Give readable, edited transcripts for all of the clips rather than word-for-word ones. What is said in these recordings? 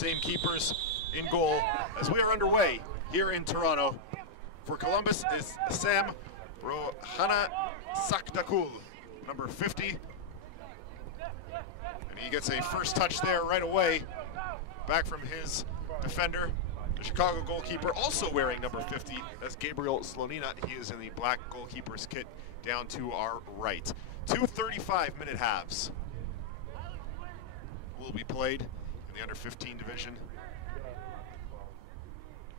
same keepers in goal as we are underway here in Toronto. For Columbus is Sam Rohana Saktakul, number 50. And he gets a first touch there right away, back from his defender. The Chicago goalkeeper also wearing number 50. That's Gabriel Slonina. He is in the black goalkeeper's kit down to our right. 2 35-minute halves will be played in the under 15 division.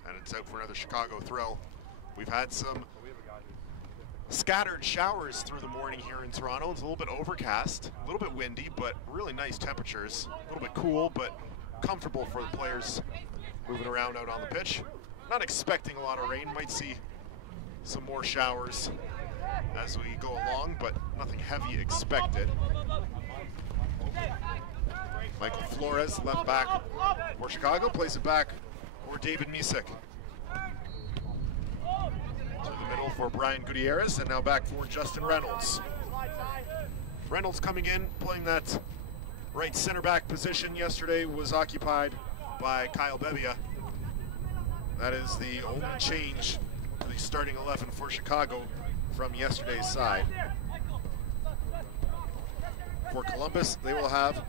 And it's out for another Chicago throw. We've had some scattered showers through the morning here in Toronto. It's a little bit overcast, a little bit windy, but really nice temperatures. A little bit cool, but comfortable for the players moving around out on the pitch. Not expecting a lot of rain. Might see some more showers as we go along, but nothing heavy expected. Michael Flores, left back for Chicago, plays it back for David Misek. To the middle for Brian Gutierrez, and now back for Justin Reynolds. Reynolds coming in, playing that right center back position. Yesterday was occupied by Kyle Bebbia. That is the only change to the starting 11 for Chicago from yesterday's side. For Columbus, they will have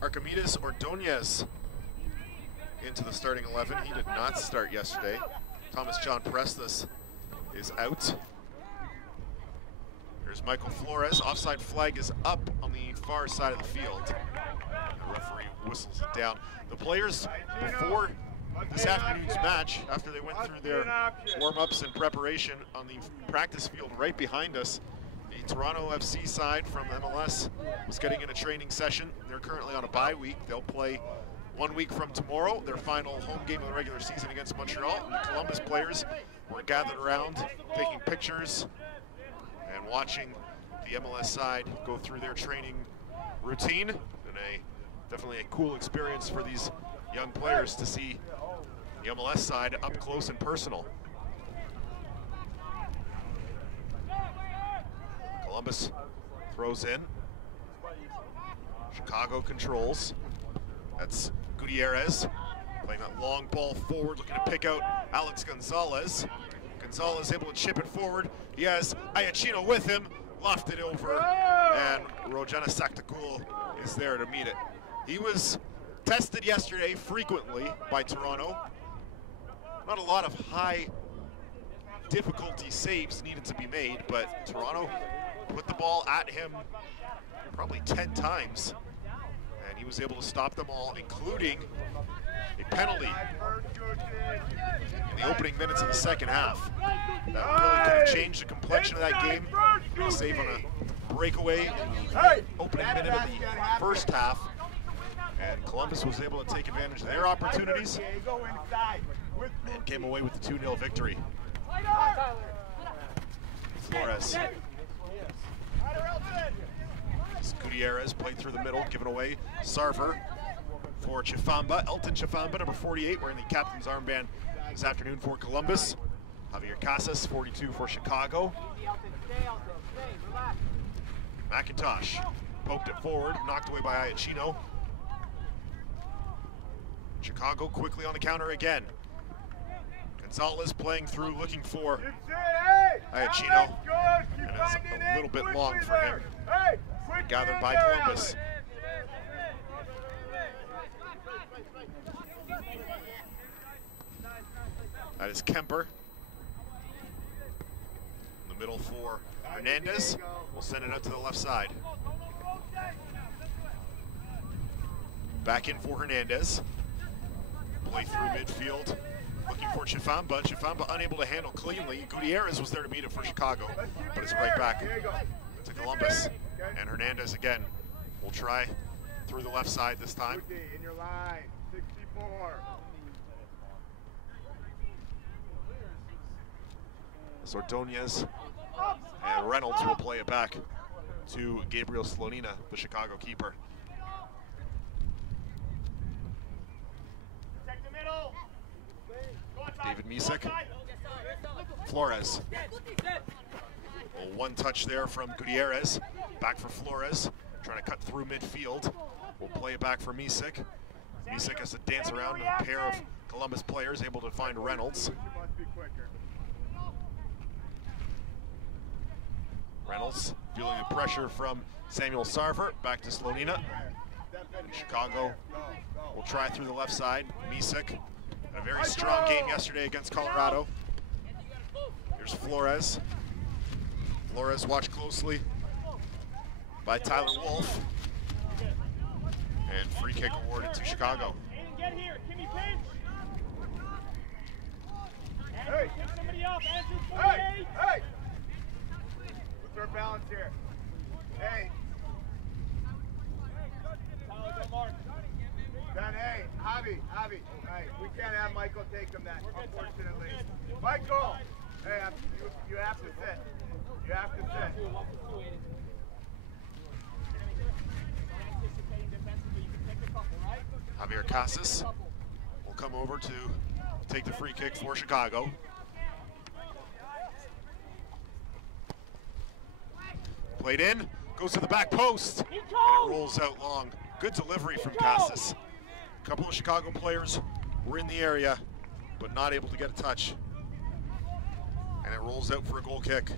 Archimedes Ordonez into the starting 11. He did not start yesterday. Thomas John Prestas is out. There's Michael Flores. Offside flag is up on the far side of the field. The referee whistles it down. The players before this afternoon's match, after they went through their warm-ups and preparation on the practice field right behind us, the Toronto FC side from MLS was getting in a training session. They're currently on a bye week. They'll play 1 week from tomorrow, their final home game of the regular season against Montreal. And the Columbus players were gathered around, taking pictures and watching the MLS side go through their training routine. And definitely a cool experience for these young players to see the MLS side up close and personal. Columbus throws in. Chicago controls. That's Gutierrez playing that long ball forward, looking to pick out Alex Gonzalez. Gonzalez able to chip it forward. He has Iachino with him, lofted over, and Rojana Saktakul is there to meet it. He was tested yesterday frequently by Toronto. Not a lot of high difficulty saves needed to be made, but Toronto put the ball at him probably 10 times, and he was able to stop them all, including a penalty in the opening minutes of the second half. That really could have changed the complexion of that game. A save on a breakaway in the opening minute of the first half, and Columbus was able to take advantage of their opportunities and came away with the 2-0 victory. Flores. Gutierrez played through the middle, given away. Sarver for Chifamba. Elton Chifamba, number 48, wearing the captain's armband this afternoon for Columbus. Javier Casas, 42 for Chicago. McIntosh poked it forward, knocked away by Iachino. Chicago quickly on the counter again. Gonzalez playing through, looking for Iachino, and it's a little bit long for him. Gathered by Columbus. That is Kemper. In the middle for Hernandez. We'll send it out to the left side. Back in for Hernandez. Play through midfield. Looking for Chifamba. Chifamba unable to handle cleanly. Gutierrez was there to meet it for Chicago, but it's right back to Columbus. And Hernandez again will try through the left side this time. In your line, 64. Ordonez and Reynolds will play it back to Gabriel Slonina, the Chicago keeper. David Misek. Flores. Well, one touch there from Gutierrez. Back for Flores, trying to cut through midfield. We'll play it back for Misek. Misek has to dance around a pair of Columbus players, able to find Reynolds. Reynolds feeling the pressure from Samuel Sarver, back to Slonina. Chicago will try through the left side. Misek had a very strong game yesterday against Colorado. Here's Flores. Flores watched closely by Tyler Wolf. And free kick awarded to Chicago. Get here, Kimmy pinch. Hey, pick somebody up. Andrew, 48. Hey. What's our balance here? Hey. Then hey, Javi. Hey, we can't have Michael take him that, unfortunately. Michael. Hey, you have to sit. You have to sit. Javier Casas will come over to take the free kick for Chicago. Played in, goes to the back post, and it rolls out long. Good delivery from Casas. A couple of Chicago players were in the area, but not able to get a touch. And it rolls out for a goal kick.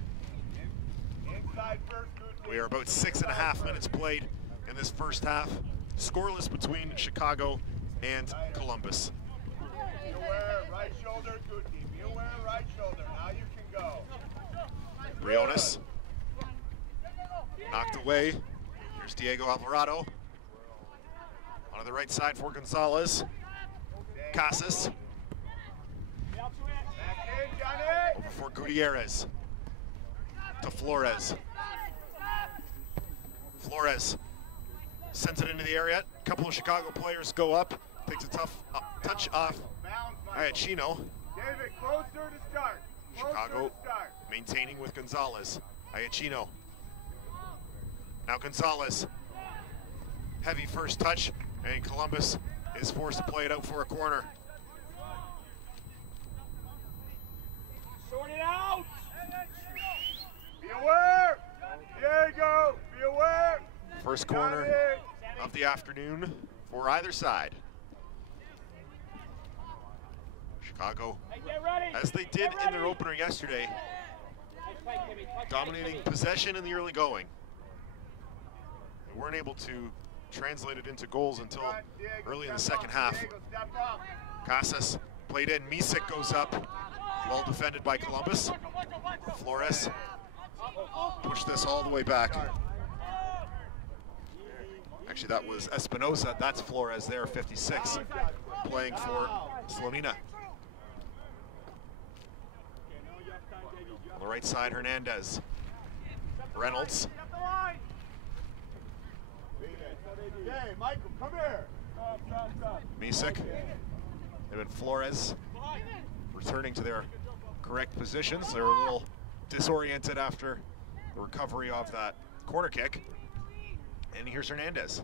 We are about 6.5 minutes played in this first half. Scoreless between Chicago and Columbus. Be aware, right shoulder, good team. Be aware, right shoulder. Now you can go. Briones knocked away. Here's Diego Alvarado. On the right side for Gonzalez. Casas. Over for Gutierrez. To Flores. Flores sends it into the area. A couple of Chicago players go up. Takes a tough touch off Iachino. David, closer to start. Chicago maintaining with Gonzalez. Iachino. Now Gonzalez. Heavy first touch, and Columbus is forced to play it out for a corner. Sort it out. Be aware. Diego, be aware. First corner of the afternoon for either side. Chicago, as they did in their opener yesterday, dominating possession in the early going. They weren't able to translate it into goals until early in the second half. Casas played in, Misek goes up, well defended by Columbus. Flores pushed this all the way back. Actually, that was Espinosa. That's Flores there, 56, playing for Slonina. On the right side, Hernandez. Reynolds. Hey, Michael, come here. Misek. And then Flores returning to their correct positions. They were a little disoriented after the recovery of that corner kick. And here's Hernandez.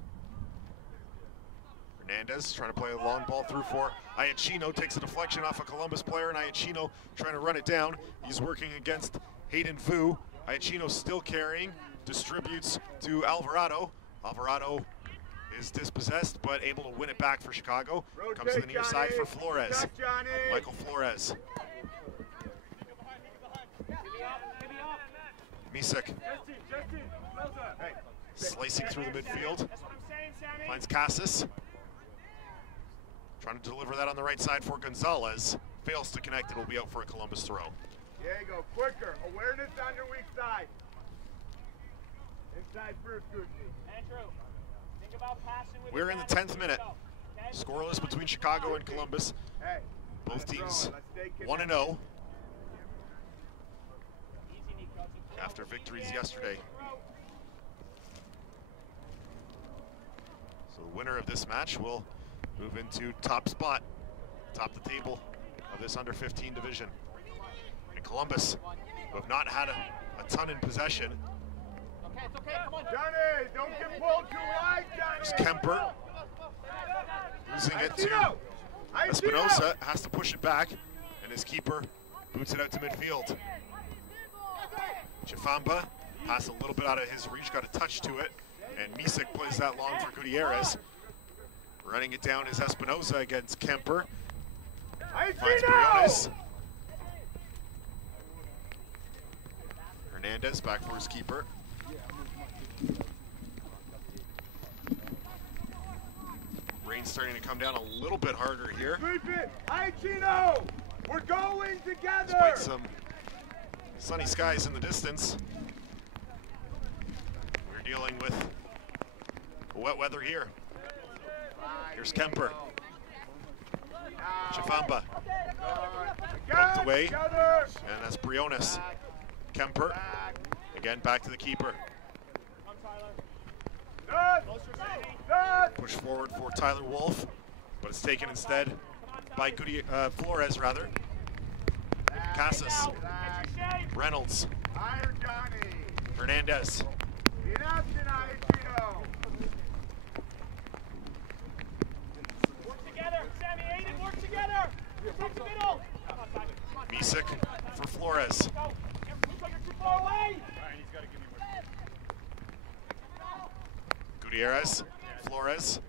Hernandez trying to play a long ball through for Iachino. Takes a deflection off a Columbus player, and Iachino trying to run it down. He's working against Hayden Vu. Iachino still carrying, distributes to Alvarado. Alvarado is dispossessed, but able to win it back for Chicago. Comes to the near side for Flores. Michael Flores. Misek. Slicing through the midfield. Finds Casas. Trying to deliver that on the right side for Gonzalez. Fails to connect. It will be out for a Columbus throw. Diego, quicker. Awareness on your weak side. Inside first, good. Andrew, think about passing with We're in the 10th minute. Scoreless between Chicago and Columbus. Both teams 1-0 after victories yesterday. So the winner of this match will move into top spot, top the table of this under-15 division. And Columbus, who have not had a ton in possession. Okay, come on. Johnny, don't get pulled too wide, Johnny. There's Kemper, losing it to Espinosa, has to push it back, and his keeper boots it out to midfield. Chifamba passed a little bit out of his reach, got a touch to it, and Misek plays that long for Gutierrez. Running it down is Espinoza against Kemper. Hey, Finds Gino! Briones. Hernandez back for his keeper. Rain's starting to come down a little bit harder here. Sweep it! Hey, Gino! We're going together! Despite some sunny skies in the distance, we're dealing with wet weather here. Here's Kemper. Chifamba. Poked away. And that's Briones. Kemper. Again, back to the keeper. Push forward for Tyler Wolf, but it's taken instead by Flores, rather. Casas. Reynolds. Hernandez. Misek for Flores. Gutierrez, Flores.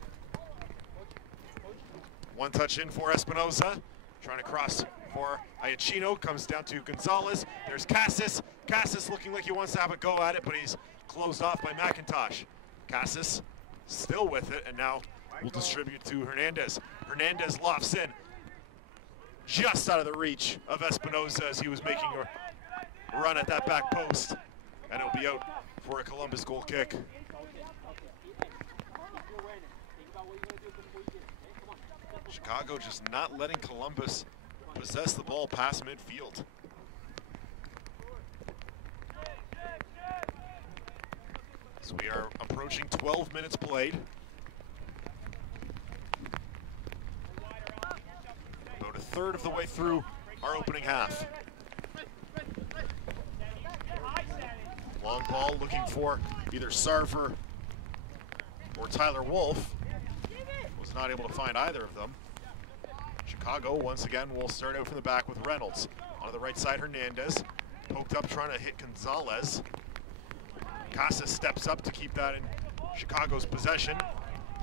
One touch in for Espinoza. Trying to cross for Iachino. Comes down to Gonzalez. There's Casas. Casas looking like he wants to have a go at it, but he's closed off by McIntosh. Casas still with it, and now will distribute to Hernandez. Hernandez lofts in. Just out of the reach of Espinoza as he was making a run at that back post. And it'll be out for a Columbus goal kick. Chicago just not letting Columbus possess the ball past midfield. So we are approaching 12 minutes played. About a third of the way through our opening half. Long ball looking for either Sarver or Tyler Wolf. Was not able to find either of them. Chicago, once again, will start out from the back with Reynolds. On the right side, Hernandez. Poked up, trying to hit Gonzalez. Casas steps up to keep that in Chicago's possession.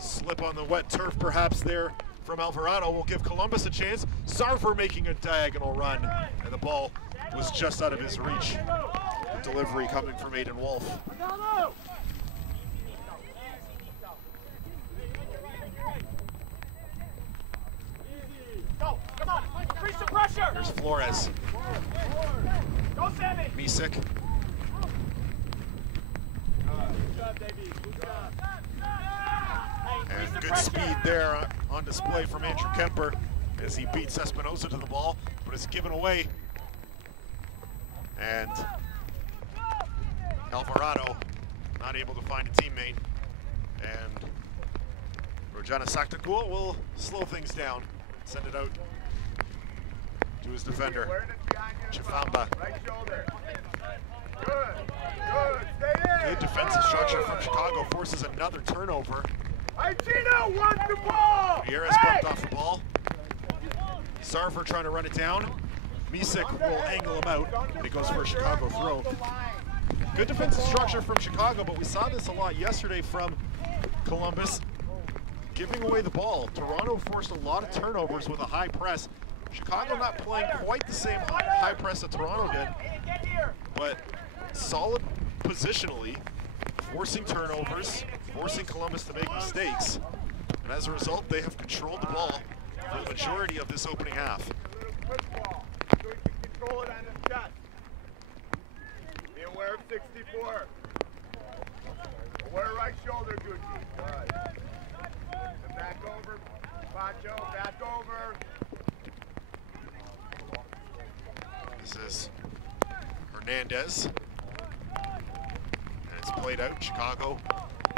Slip on the wet turf, perhaps, there from Alvarado will give Columbus a chance. Sarver making a diagonal run, and the ball was just out of his reach. The delivery coming from Aiden Wolf. There's Flores. Misek. And good speed there on display from Andrew Kemper as he beats Espinoza to the ball, but it's given away. And Alvarado not able to find a teammate. And Rojana Saktakul will slow things down, send it out to his defender, Chifamba. Good defensive structure from Chicago, forces another turnover. Gino wants the ball! Gutierrez bumped off the ball. Sarver trying to run it down. Misek will angle him out, and it goes for a Chicago throw. Good defensive structure from Chicago, but we saw this a lot yesterday from Columbus, giving away the ball. Toronto forced a lot of turnovers with a high press. Chicago not playing quite the same high press that Toronto did, but solid positionally, forcing turnovers, forcing Columbus to make mistakes. And as a result, they have controlled the ball for the majority of this opening half. Control it on his chest. Be aware of 64. Aware right shoulder, Gucci. Good. And back over. Pancho, back over. This is Hernandez. And it's played out. Chicago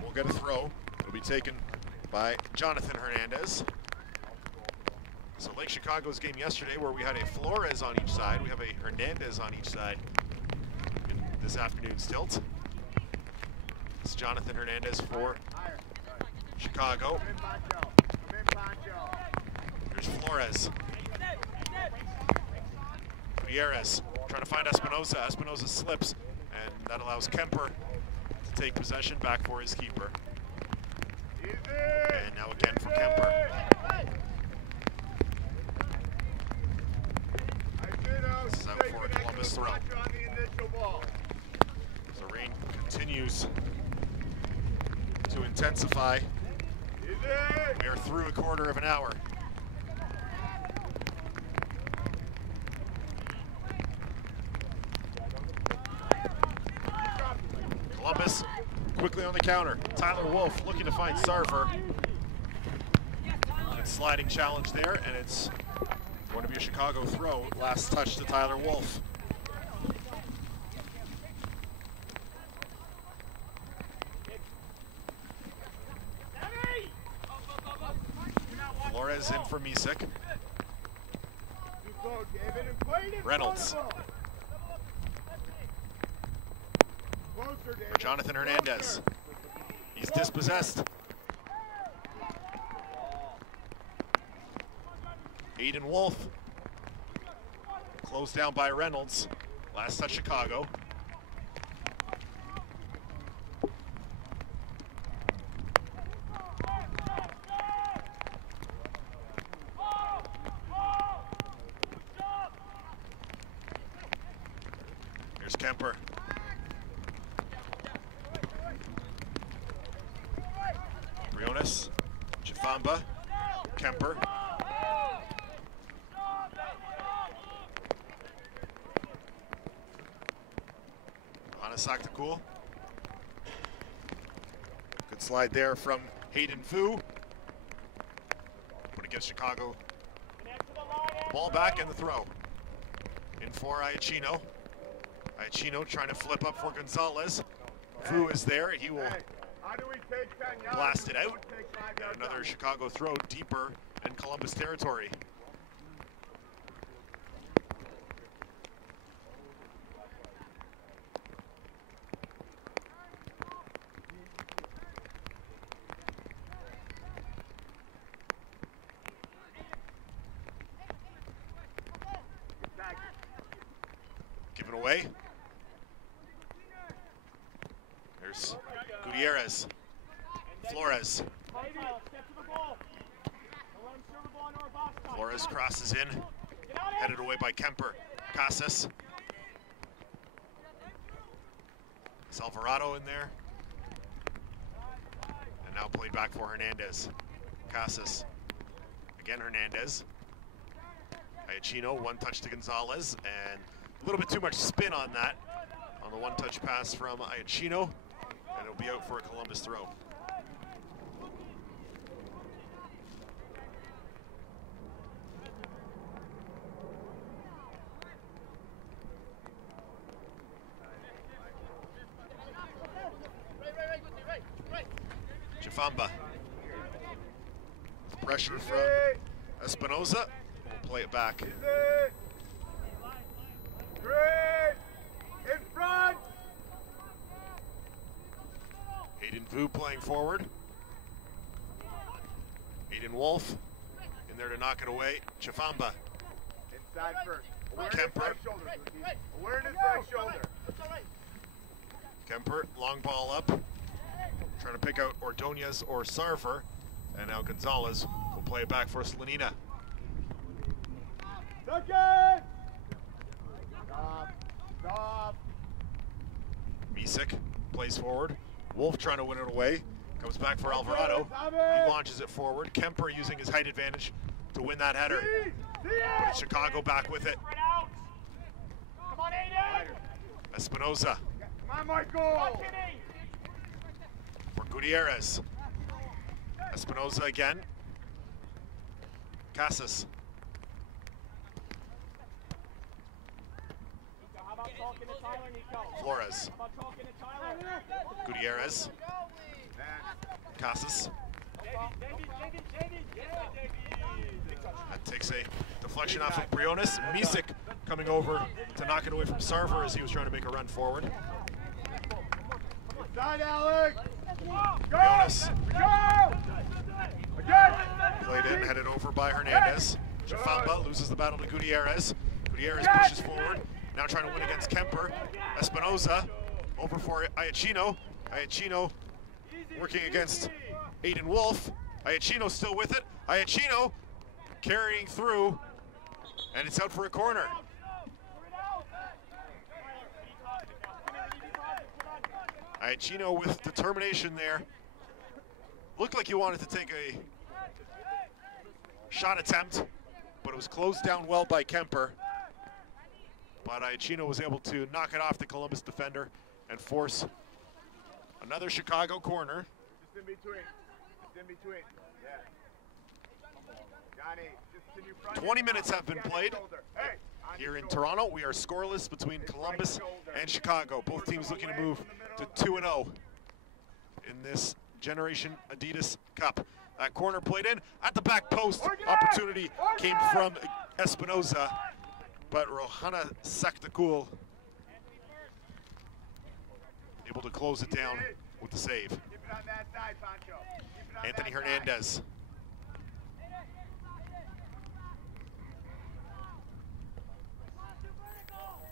will get a throw. It'll be taken by Jonathan Hernandez. So like Chicago's game yesterday where we had a Flores on each side, we have a Hernandez on each side in this afternoon's tilt. It's Jonathan Hernandez for Chicago. There's Flores. Gutierrez trying to find Espinoza. Espinoza slips, and that allows Kemper to take possession back for his keeper. And now again for Kemper. This is out for a Columbus throw. So rain continues to intensify. We are through a quarter of an hour. Columbus quickly on the counter. Tyler Wolf looking to find Sarver. And sliding challenge there, and it's going to be a Chicago throw. Last touch to Tyler Wolf. Flores in for Misek. Reynolds. For Jonathan Hernandez. He's dispossessed. Aiden Wolf. Closed down by Reynolds. Last touch Chicago. Here's Kemper. Briones, Chifamba, Kemper. Saktakul. Good slide there from Hayden Fu. But it gives Chicago ball back and the throw. In for Iachino. Iachino trying to flip up for Gonzalez. Fu is there. He will blast it out. And another Chicago throw deeper in Columbus territory. Given away. There's Gutierrez. Flores. Flores crosses in. Headed away by Kemper. Casas. It's Alvarado in there. And now played back for Hernandez. Casas. Again Hernandez. Iachino, one touch to Gonzalez, and a little bit too much spin on that, on the one-touch pass from Iachino, and it'll be out for a Columbus throw. Chifamba. Pressure from Espinoza. We'll play it back. In front. Hayden Vu playing forward. Aiden Wolf in there to knock it away. Chifamba. Inside first. Awareness Kemper. right shoulder. Awareness right shoulder. Kemper, long ball up. Trying to pick out Ordonez or Sarver. And now Gonzalez will play it back for Slanina. Second. Stop. Misek plays forward. Wolf trying to win it away. Comes back for Alvarado. He launches it forward. Kemper using his height advantage to win that header. But it's Chicago back with it. Come on, Aiden. Espinoza. Come on, Michael. For Gutierrez. Espinoza again. Casas. Flores. Gutierrez. Casas. That takes a deflection off of Briones. Misek coming over to knock it away from Sarver as he was trying to make a run forward. Inside, Alex. Briones. Go. Again. Played in, headed over by Hernandez. Chifamba loses the battle to Gutierrez. Gutierrez pushes forward. Now trying to win against Kemper. Espinoza over for Iachino. Iachino working against Aiden Wolf. Iachino still with it. Iachino carrying through, and it's out for a corner. Iachino with determination there. Looked like he wanted to take a shot attempt, but it was closed down well by Kemper. But Iachino was able to knock it off the Columbus defender and force another Chicago corner. Just in between. Just in between. Yeah. Johnny, just can you front 20 minutes have been played. Hey, Here in Toronto, we are scoreless between Columbus and Chicago. Both teams looking to move to 2-0 in this Generation Adidas Cup. That corner played in at the back post. Opportunity came from Espinoza, but Rohana Saktakul able to close it down with the save. Keep it on that side, Pancho. Keep it on Anthony that side. Hernandez.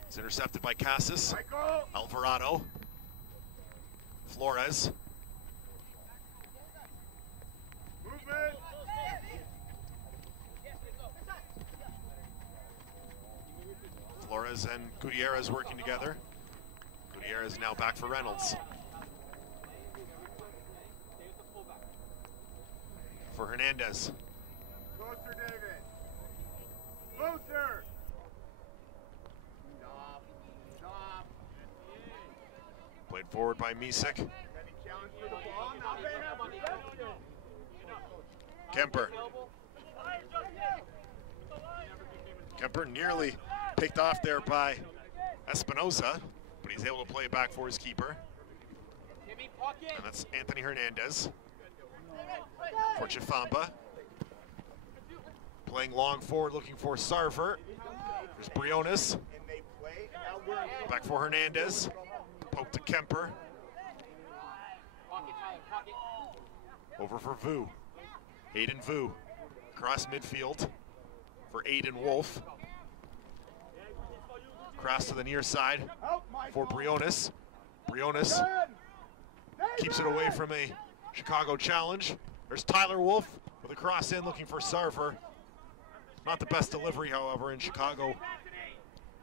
It's intercepted by Cassis. Michael. Alvarado. Flores. Movement. Flores and Gutierrez working together. Gutierrez now back for Reynolds. For Hernandez. Closer, David. Closer. Stop. Stop. Played forward by Misek. Any challenge for the ball? Now they have possession. Kemper. Kemper nearly picked off there by Espinoza, but he's able to play it back for his keeper. And that's Anthony Hernandez. For Chifamba. Playing long forward, looking for Sarver. There's Briones. And they play. And now we're Back for Hernandez. Poke to Kemper. Over for Vu. Aiden Vu. Cross midfield for Aiden Wolf. Cross to the near side for Briones. Briones keeps it away from a Chicago challenge. There's Tyler Wolf with a cross in, looking for Sarver. Not the best delivery, however, and Chicago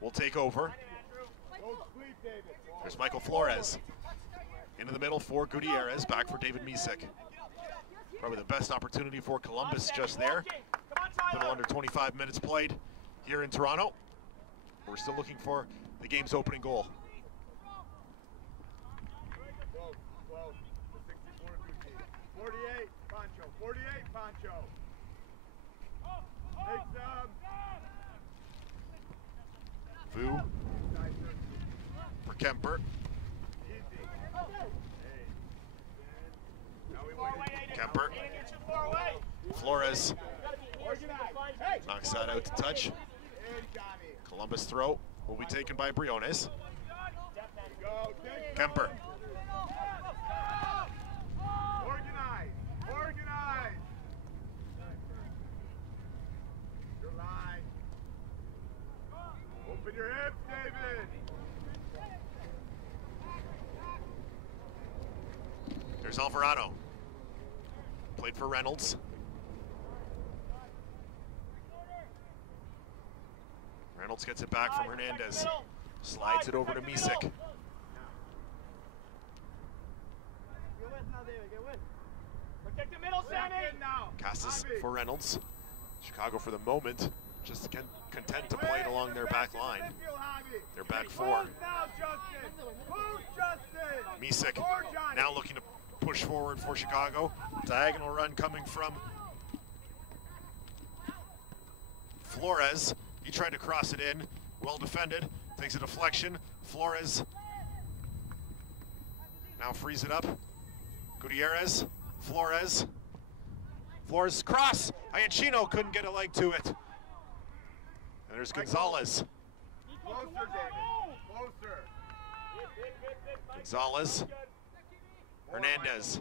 will take over. Don't sleep, David. There's Michael Flores. Into the middle for Gutierrez, back for David Misek. Probably the best opportunity for Columbus just there. A little under 25 minutes played here in Toronto. We're still looking for the game's opening goal. 12, 64 to 48, Pancho. 48, Pancho. Take some. Vu for Kemper. Easy. Hey. Now we win. Kemper. Flores knocks that out to touch. In, Johnny. Columbus throw will be taken by Briones. Go. Take Kemper. Organize. Organize. Your line. Open your hips, David. There's Alvarado. Played for Reynolds. Reynolds gets it back from Hernandez. Slides it over to Misek. Protect the middle, Sammy. Now. Cassis for Reynolds. Chicago for the moment just content to play it along their back line. Their back four. Now, Justin. Move, Justin. Misek now looking to push forward for Chicago. Diagonal run coming from Flores. He tried to cross it in. Well defended. Takes a deflection. Flores now frees it up. Gutierrez. Flores. Flores cross. Iachino couldn't get a leg to it. And there's Gonzalez. Closer, David. Closer. Gonzalez. Hernandez.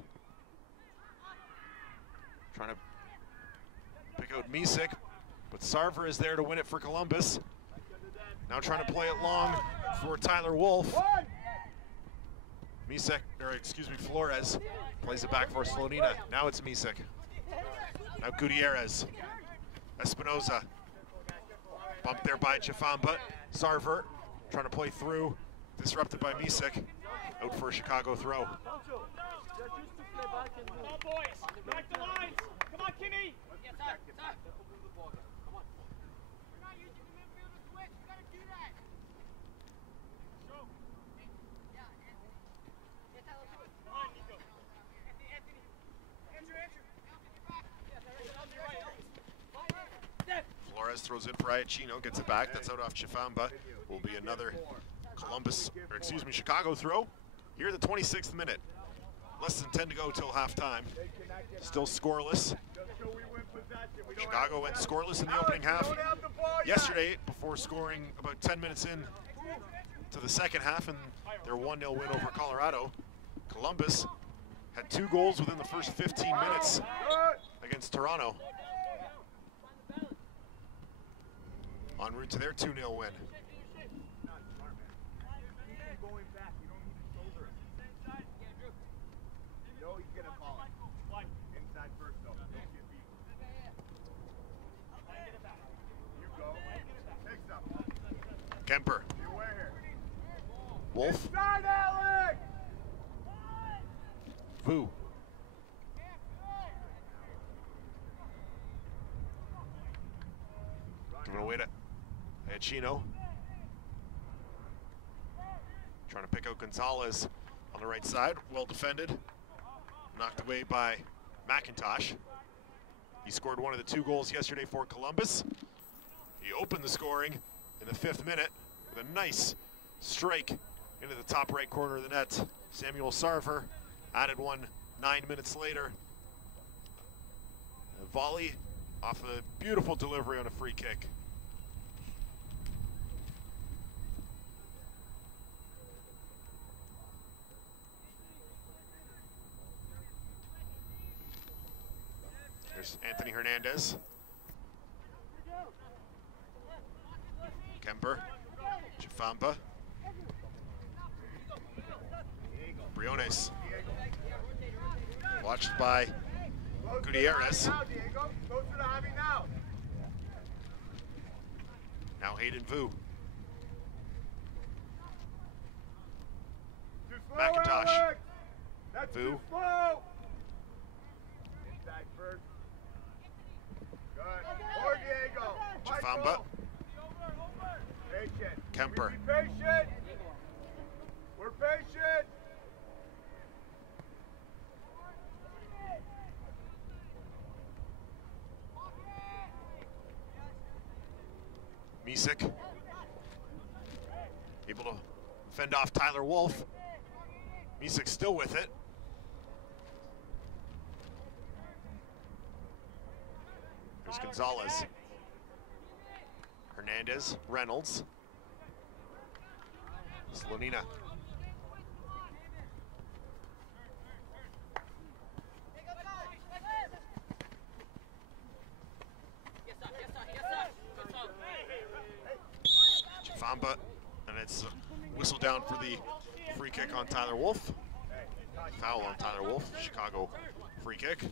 Trying to pick out Misek, but Sarver is there to win it for Columbus. Now trying to play it long for Tyler Wolf. Misek, or excuse me, Flores Plays it back for Slonina. Now it's Misek. Now Gutierrez. Espinoza. Bumped there by Chifamba. Sarver trying to play through. Disrupted by Misek. Out for a Chicago throw. Come on, boys. Back the lines. Come on, Kimmy. Flores throws in for Iachino, gets it back. That's out off Chifamba. Will be another Chicago throw. Here at the 26th minute. Less than 10 to go till halftime. Still scoreless. Chicago went scoreless in the opening half yesterday before scoring about 10 minutes in to the second half in their 1-0 win over Colorado. Columbus had 2 goals within the first 15 minutes against Toronto. En route to their 2-0 win. Kemper. Wolf. Vu. Giving away to Iachino. Trying to pick out Gonzalez on the right side. Well defended. Knocked away by McIntosh. He scored one of the 2 goals yesterday for Columbus. He opened the scoring in the 5th minute with a nice strike into the top right corner of the net. Samuel Sarver added one 9 minutes later. A volley off a beautiful delivery on a free kick. There's Anthony Hernandez. Kemper. Chifamba. Briones. Watched by Gutierrez. Now Hayden Vu. McIntosh. Vu. Chifamba. Kemper. We're patient. Misek. Able to fend off Tyler Wolf. Misek still with it. There's Gonzalez. Hernandez, Reynolds. Slonina. Chifamba, and it's a whistle down for the free kick on Tyler Wolf. Foul on Tyler Wolf, Chicago free kick.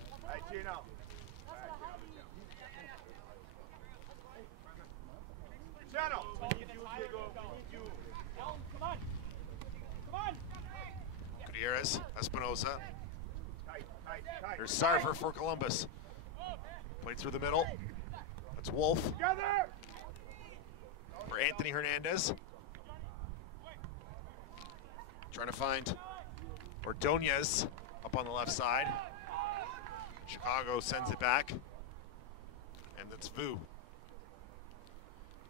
Gutierrez, Espinoza. There's Sarver for Columbus. Played through the middle. That's Wolf. For Anthony Hernandez. Trying to find Ordonez up on the left side. Chicago sends it back. And that's Vu.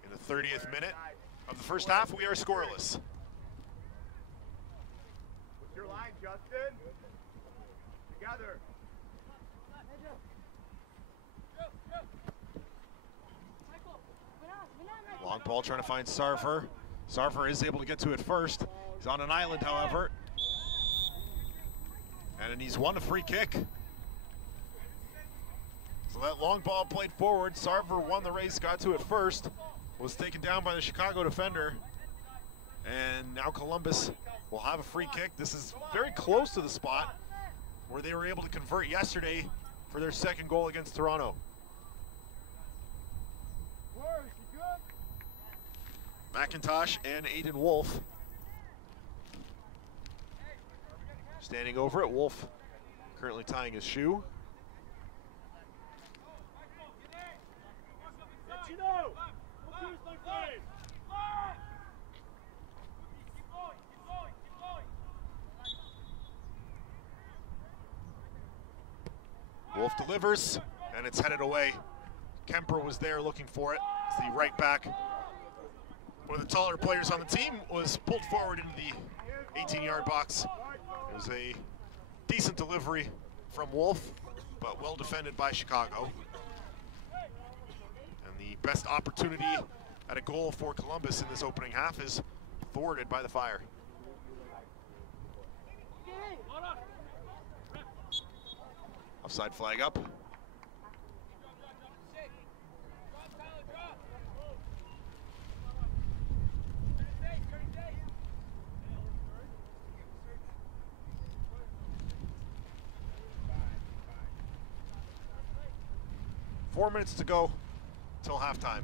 In the 30th minute of the first half, we are scoreless. What's your line, Justin? Together. Long ball trying to find Sarver. Sarver is able to get to it first. He's on an island, however. And he's won a free kick. So that long ball played forward. Sarver won the race, got to it first. Was taken down by the Chicago defender. And now Columbus will have a free kick. This is very close to the spot where they were able to convert yesterday for their second goal against Toronto. McIntosh and Aiden Wolf standing over it. Wolf currently tying his shoe. Wolf delivers, and it's headed away. Kemper was there looking for it. It's the right back. One of the taller players on the team was pulled forward into the 18-yard box. It was a decent delivery from Wolf, but well defended by Chicago. And the best opportunity at a goal for Columbus in this opening half is thwarted by the Fire. Offside flag up. 4 minutes to go till halftime.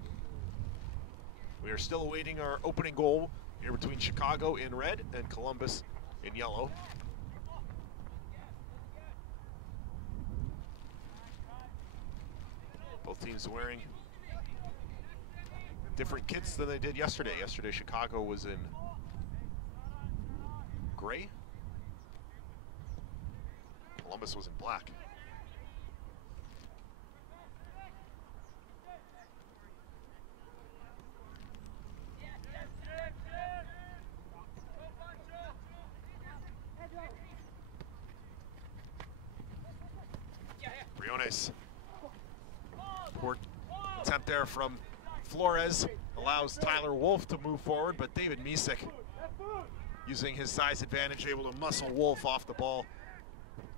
We are still awaiting our opening goal here between Chicago in red and Columbus in yellow. Both teams wearing different kits than they did yesterday. Yesterday, Chicago was in gray. Columbus was in black. Briones. Poor attempt there from Flores. Allows Tyler Wolf to move forward, but David Misek, using his size advantage, able to muscle Wolf off the ball.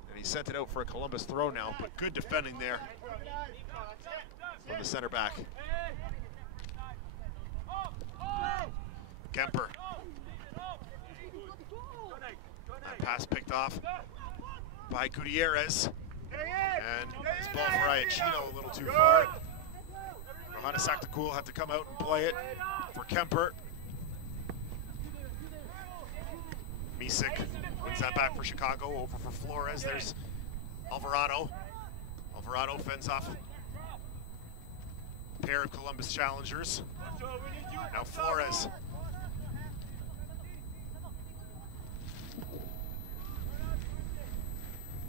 And he sent it out for a Columbus throw now, but good defending there from the center back. Kemper. That pass picked off by Gutierrez. And this ball for Iachino a little too far. Johannes Saktakul had to come out and play it for Kemper. Misek wins that back for Chicago, over for Flores. There's Alvarado. Alvarado fends off a pair of Columbus challengers. Now Flores.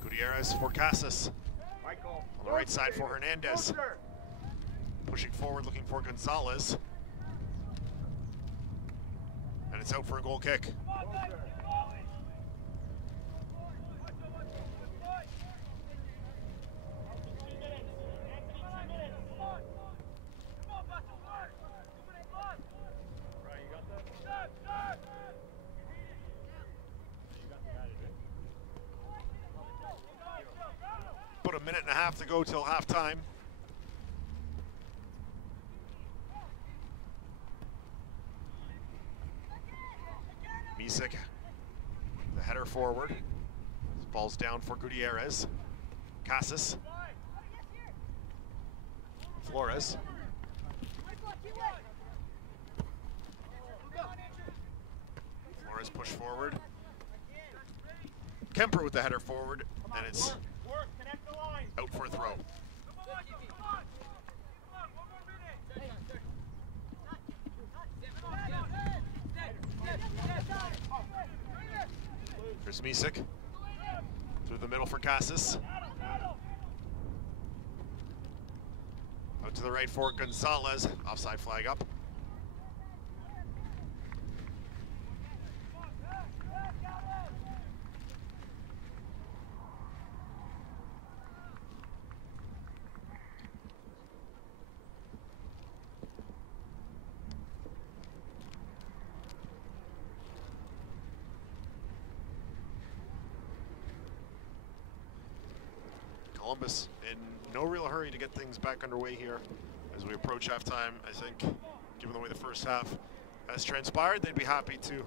Gutierrez for Casas. On the right side for Hernandez. Pushing forward, looking for Gonzalez. And it's out for a goal kick. About a minute and a half to go till halftime. Misek, the header forward. This ball's down for Gutierrez. Casas. Flores. Flores push forward. Kemper with the header forward, and it's out for a throw. Here's Misek. Through the middle for Casas. Out to the right for Gonzalez. Offside flag up. Columbus in no real hurry to get things back underway here as we approach halftime. I think, given the way the first half has transpired, they'd be happy to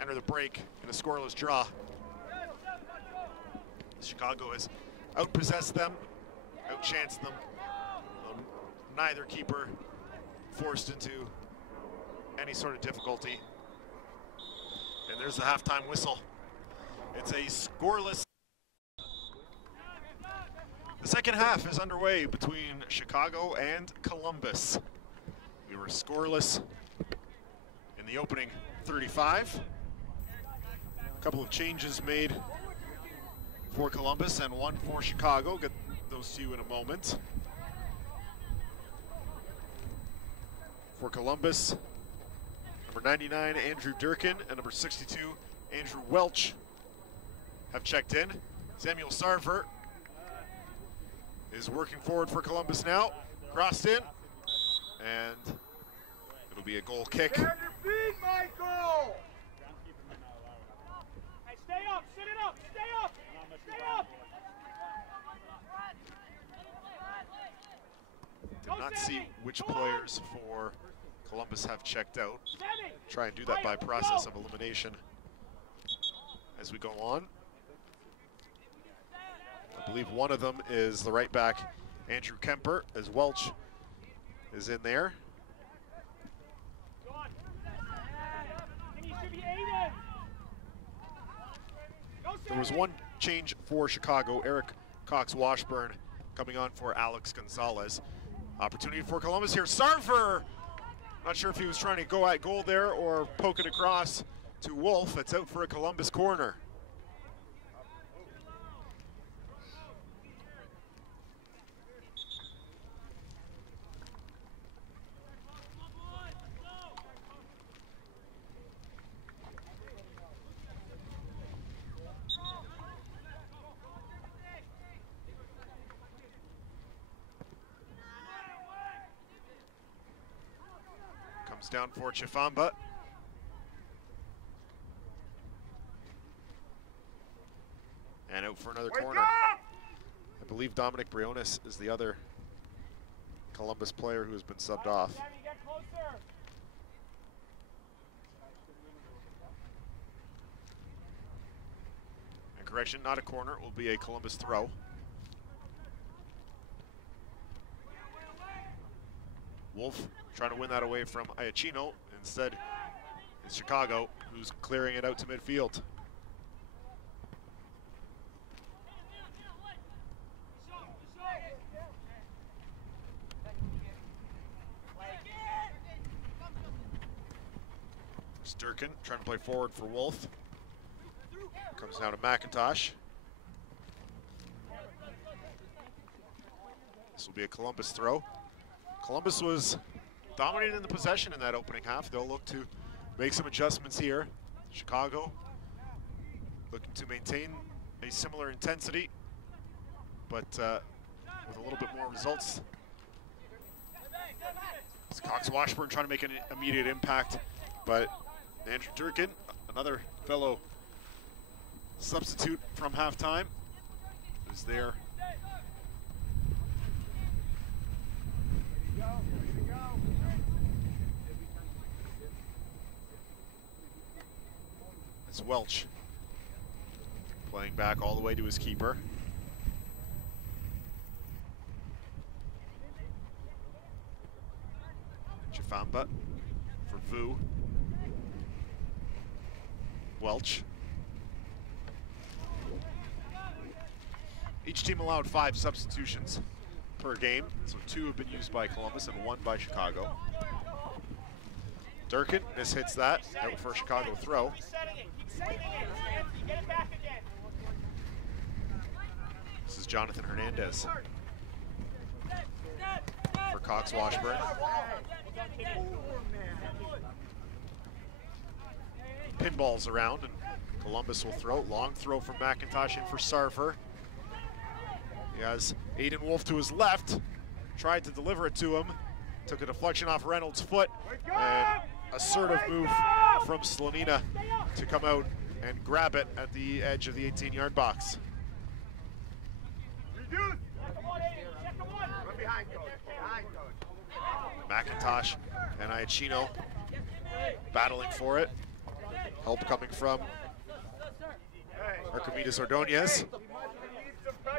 enter the break in a scoreless draw. Chicago has outpossessed them, outchanced them. Neither keeper forced into any sort of difficulty. And there's the halftime whistle. It's a scoreless. The second half is underway between Chicago and Columbus. We were scoreless in the opening 35. A couple of changes made for Columbus and one for Chicago. Get those to you in a moment. For Columbus, number 99, Andrew Durkin, and number 62, Andrew Welch, have checked in. Samuel Sarver is working forward for Columbus now. Crossed in, and it'll be a goal kick. Stand your feet, Michael! Hey, stay up, sit it up, stay up, stay up. Did not see which players for Columbus have checked out. Try and do that by process of elimination as we go on. I believe one of them is the right back, Andrew Kemper, as Welch is in there. There was one change for Chicago. Eric Cox-Washburn coming on for Alex Gonzalez. Opportunity for Columbus here. Sarver! Not sure if he was trying to go at goal there or poke it across to Wolf. It's out for a Columbus corner. Down for Chifamba. And out for another corner. I believe Dominic Briones is the other Columbus player who has been subbed off. And correction, not a corner, it will be a Columbus throw. Wolf trying to win that away from Iachino. Instead, it's Chicago who's clearing it out to midfield. Durkin trying to play forward for Wolf. Comes now to McIntosh. This will be a Columbus throw. Columbus was dominating the possession in that opening half. They'll look to make some adjustments here. Chicago looking to maintain a similar intensity, but with a little bit more results. It's Cox-Washburn trying to make an immediate impact, but Andrew Durkin, another fellow substitute from halftime, is there. It's Welch playing back all the way to his keeper. Chifamba for Vu. Welch. Each team allowed 5 substitutions per game, so 2 have been used by Columbus and 1 by Chicago. Durkin mishits that, out for a Chicago throw. This is Jonathan Hernandez for Cox-Washburn. Pinballs around, and Columbus will throw. Long throw from McIntosh in for Sarver. He has Aiden Wolf to his left. Tried to deliver it to him. Took a deflection off Reynolds' foot. And assertive move from Slonina to come out and grab it at the edge of the 18-yard box. McIntosh and Iachino battling for it. Help coming from Archimedes Ordonez.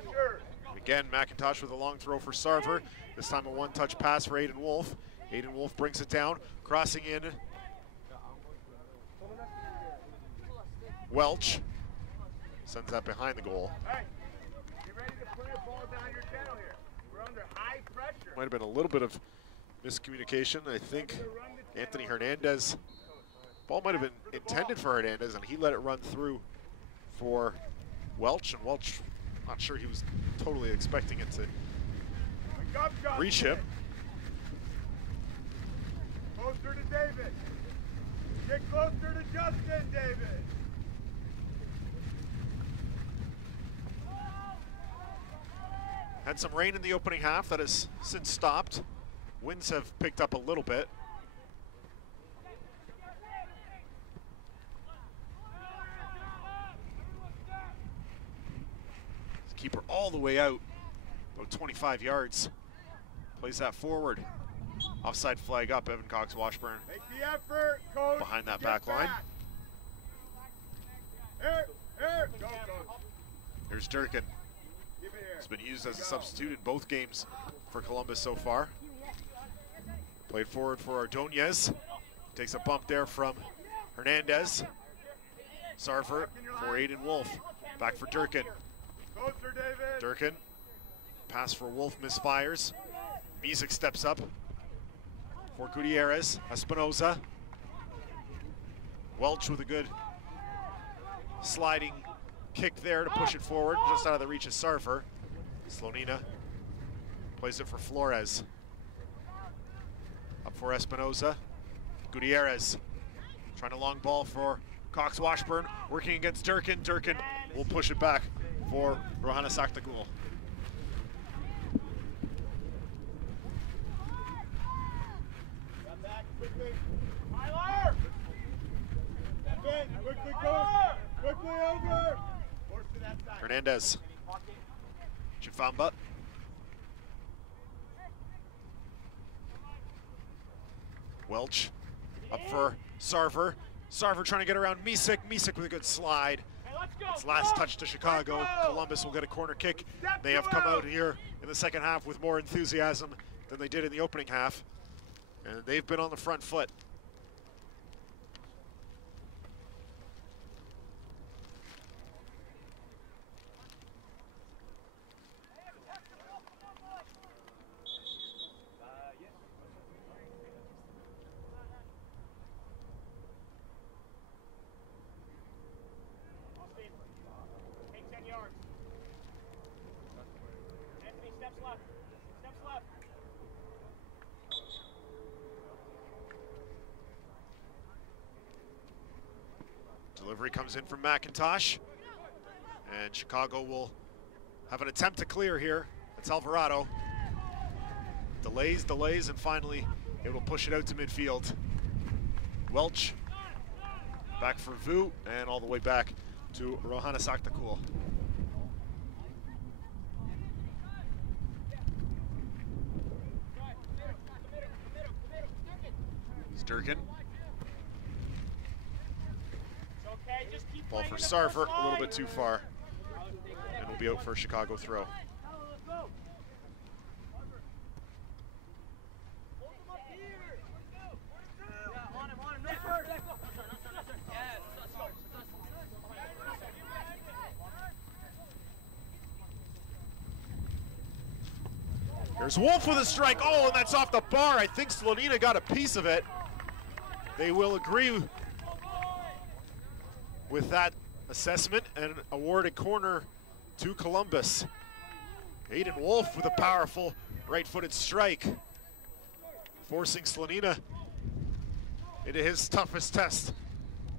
pressure. Again, McIntosh with a long throw for Sarver. This time a one-touch pass for Aiden Wolf. Aiden Wolf brings it down, crossing in. Welch sends that behind the goal. Hey, you ready to put a ball down your channel here? We're under high pressure. Might have been a little bit of miscommunication. I think Anthony Hernandez, ball might have been intended for Hernandez, and he let it run through for Welch, and Welch, not sure he was totally expecting it to reach him. Closer to David. Get closer to Justin, David. Had some rain in the opening half that has since stopped. Winds have picked up a little bit. Keeper all the way out, about 25 yards. Plays that forward. Offside flag up, Evan Cox Washburn. Make the effort, coach. Behind that back line. Here, go, coach. Here's Durkin. Keep it here. He's been used as a substitute in both games for Columbus so far. Played forward for Ordonez. Takes a bump there from Hernandez. Sarver for Aiden Wolf. Back for Durkin. Closer, David. Durkin. Pass for Wolf misfires. Music steps up for Gutierrez. Espinoza. Welch with a good sliding kick there to push it forward, just out of the reach of Sarver. Slonina plays it for Flores. Up for Espinoza. Gutierrez trying a long ball for Cox Washburn, working against Durkin. Durkin will push it back for Rohana Saktakul. Tyler! Quickly, coach. Quickly over. Force to that side. Hernandez. Chifamba. Welch up for Sarver. Sarver trying to get around Misek. Misek with a good slide. Hey, let's go. It's last touch to Chicago. Columbus will get a corner kick. They have come out here in the second half with more enthusiasm than they did in the opening half. And they've been on the front foot. Take 10 yards. Anthony, steps left. Steps left. Delivery comes in from McIntosh. And Chicago will have an attempt to clear here. It's Alvarado. Delays, and finally it will push it out to midfield. Welch back for Vu, and all the way back to Rohana Saktakul. It's Durkin. Okay, just keep Ball playing for in the first Sarver, a little line. bit too far. And will be out for a Chicago throw. There's Wolf with a strike. Oh, and that's off the bar. I think Slonina got a piece of it. They will agree with that assessment and award a corner to Columbus. Aiden Wolf with a powerful right-footed strike, forcing Slonina into his toughest test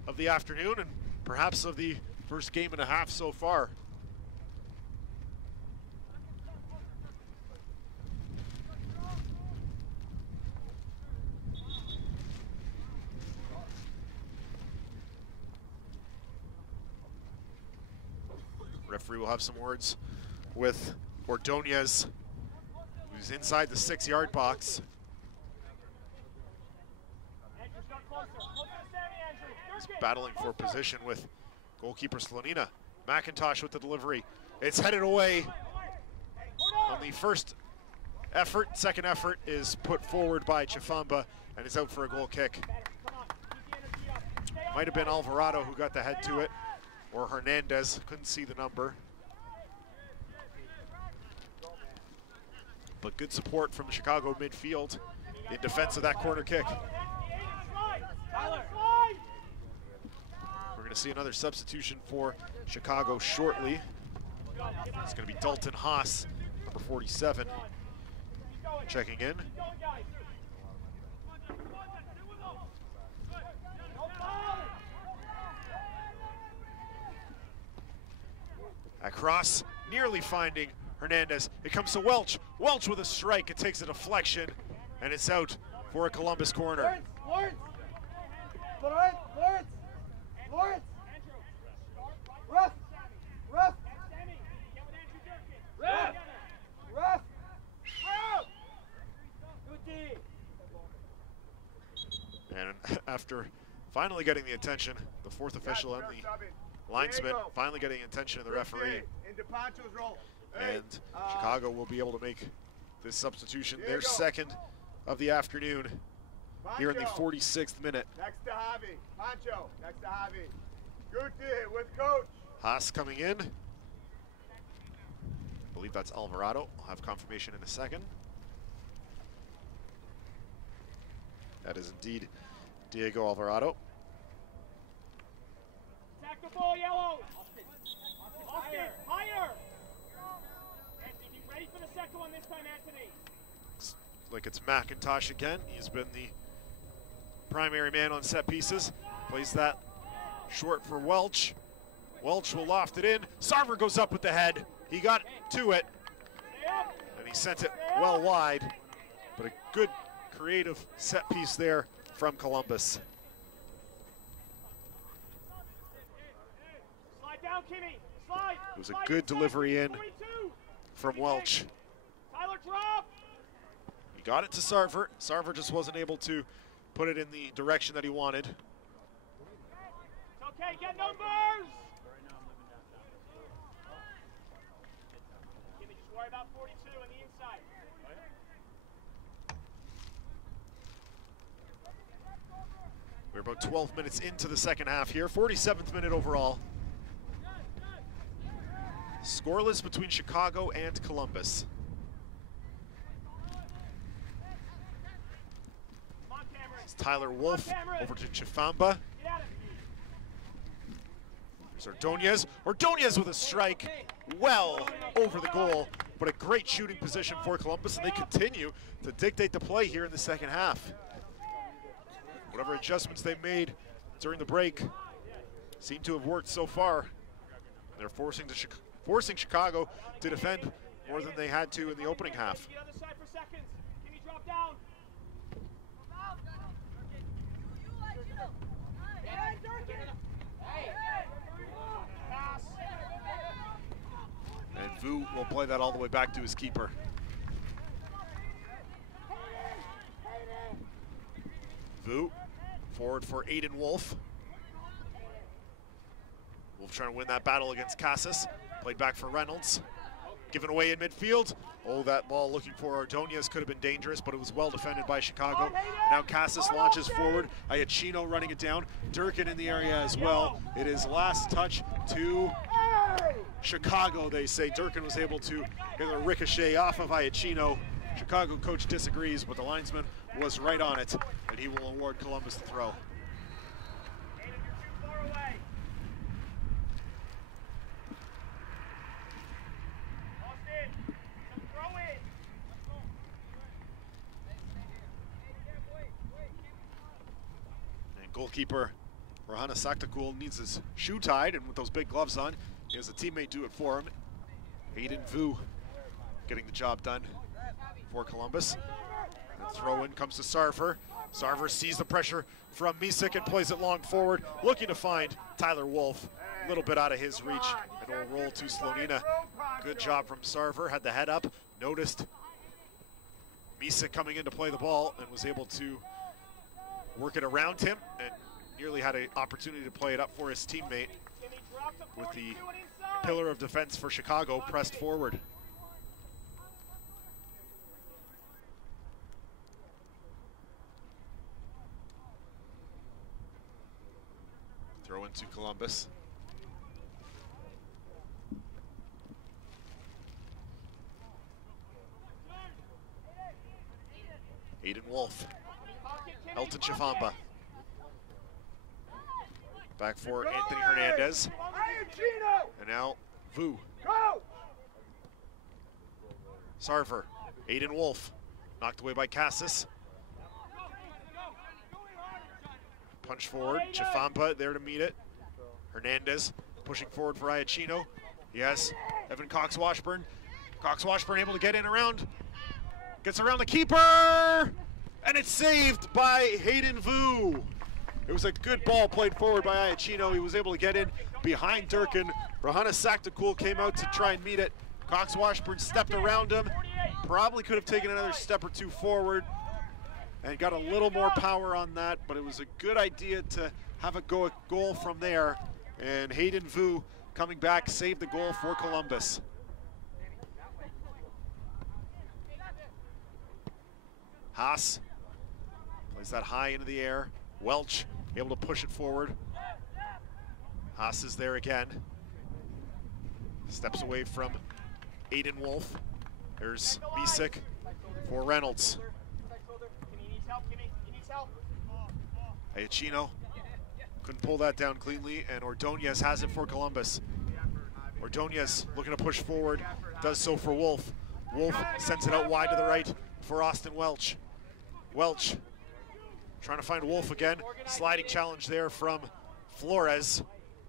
of the afternoon and perhaps of the first game and a half so far. Referee will have some words with Ordonez, who's inside the 6-yard box. Andrew, start closer. Closer to Sammy, Andrew. He's battling for position with goalkeeper Slonina. McIntosh with the delivery. It's headed away the first effort. Second effort is put forward by Chifamba and is out for a goal kick. Might have been Alvarado who got the head to it, or Hernandez, couldn't see the number. But good support from the Chicago midfield in defense of that corner kick. We're going to see another substitution for Chicago shortly. It's going to be Dalton Haas, number 47, checking in. Across, nearly finding Hernandez. It comes to Welch. Welch with a strike. It takes a deflection, and it's out for a Columbus corner. Lawrence! Rough! And after finally getting the attention, the fourth official and the linesman finally getting attention of the referee, and Chicago will be able to make this substitution their second of the afternoon here in the 46th minute. Next to Javi. Pancho, next to Javi. Guti with coach. Haas coming in. I believe that's Alvarado. I'll have confirmation in a second. That is indeed Diego Alvarado. Attack the ball, yellow. Austin, higher. Anthony, be ready for the second one this time, Anthony. Looks like it's McIntosh again. He's been the primary man on set pieces. Plays that short for Welch. Welch will loft it in. Sarver goes up with the head. He got to it, and he sent it well wide. But a good creative set piece there from Columbus. Slide down, Kimmy. Slide. It was a good delivery in from Welch. Tyler, drop. He got it to Sarver. Sarver just wasn't able to put it in the direction that he wanted. It's okay, get numbers. Kimmy, just worry about 42 on the inside. We're about 12 minutes into the second half here. 47th minute overall. Scoreless between Chicago and Columbus. It's Tyler Wolf over to Chifamba. There's Ordonez. Ordonez with a strike well over the goal, but a great shooting position for Columbus, and they continue to dictate the play here in the second half. Whatever adjustments they made during the break seem to have worked so far. They're forcing Chicago to defend more than they had to in the opening half. Get other side for seconds. Can you drop down? And Vu will play that all the way back to his keeper. Vu, forward for Aiden Wolf. Wolf trying to win that battle against Casas. Played back for Reynolds. Given away in midfield. Oh, that ball looking for Ordonez could have been dangerous, but it was well defended by Chicago. Now Casas launches forward. Iachino running it down. Durkin in the area as well. It is last touch to Chicago, they say. Durkin was able to get a ricochet off of Iachino. Chicago coach disagrees, but the linesman was right on it, and he will award Columbus the throw. And goalkeeper Rahana Saktakul needs his shoe tied, and with those big gloves on, he has a teammate do it for him. Aiden Vu getting the job done for Columbus. And throw in comes to Sarver. Sarver sees the pressure from Misek and plays it long forward, looking to find Tyler Wolf. A little bit out of his reach, and it will roll to Slonina. Good job from Sarver, had the head up, noticed Misek coming in to play the ball, and was able to work it around him, and nearly had an opportunity to play it up for his teammate with the pillar of defense for Chicago pressed forward. to Columbus. Aiden Wolf. Elton Chifamba. Back for Anthony Hernandez. And now Vu. Sarver. Aiden Wolf. Knocked away by Cassis. Punch forward. Chifamba there to meet it. Hernandez pushing forward for Iachino. Yes. Evan Cox-Washburn. Cox-Washburn able to get in around. Gets around the keeper. And it's saved by Hayden Vu. It was a good ball played forward by Iachino. He was able to get in behind Durkin. Rahana Saktakul came out to try and meet it. Cox-Washburn stepped around him. Probably could have taken another step or two forward and got a little more power on that, but it was a good idea to have a goal from there. And Hayden Vu coming back, saved the goal for Columbus. Haas plays that high into the air. Welch able to push it forward. Haas is there again. Steps away from Aiden Wolf. There's Misik for Reynolds. Iachino couldn't pull that down cleanly, and Ordonez has it for Columbus. Ordonez looking to push forward, does so for Wolf. Wolf sends it out wide to the right for Austin Welch. Welch trying to find Wolf again. Sliding challenge there from Flores.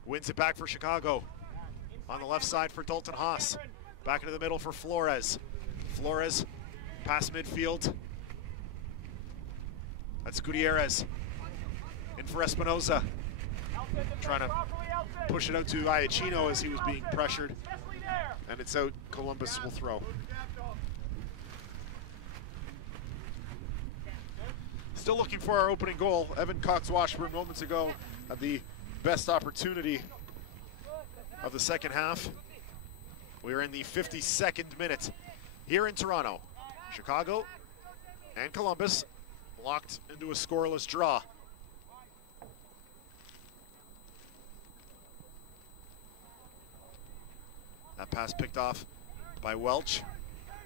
Wins it back for Chicago. On the left side for Dalton Haas. Back into the middle for Flores. Flores past midfield. That's Gutierrez. In for Espinoza. Trying to push it out to Iachino as he was being pressured. And it's out. Columbus will throw. Still looking for our opening goal. Evan Cox-Washburn moments ago had the best opportunity of the second half. We are in the 52nd minute here in Toronto. Chicago and Columbus locked into a scoreless draw. That pass picked off by Welch.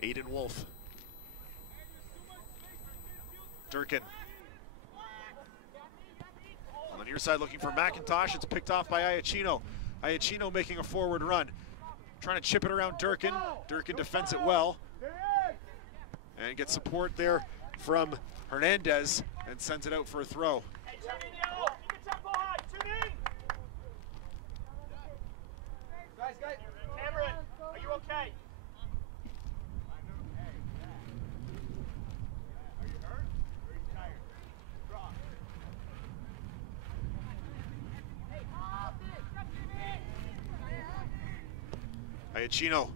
Aiden Wolf. Durkin. On the near side looking for McIntosh. It's picked off by Iachino. Iachino making a forward run. Trying to chip it around Durkin. Durkin defends it well. And gets support there from Hernandez and sends it out for a throw. Cameron, are you okay? Iachino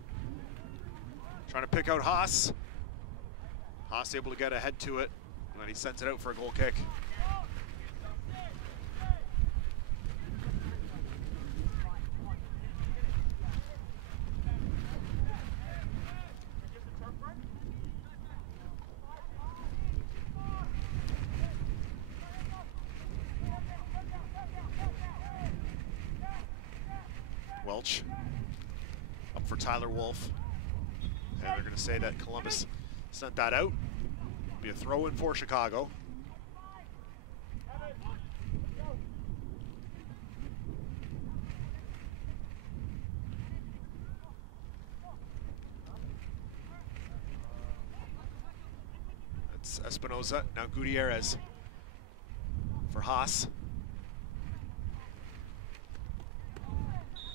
trying to pick out Haas. Haas able to get ahead to it, and then he sends it out for a goal kick. Welch up for Tyler Wolf. And they're going to say that Columbus sent that out. Be a throw in for Chicago. That's Espinoza. Now Gutierrez for Haas.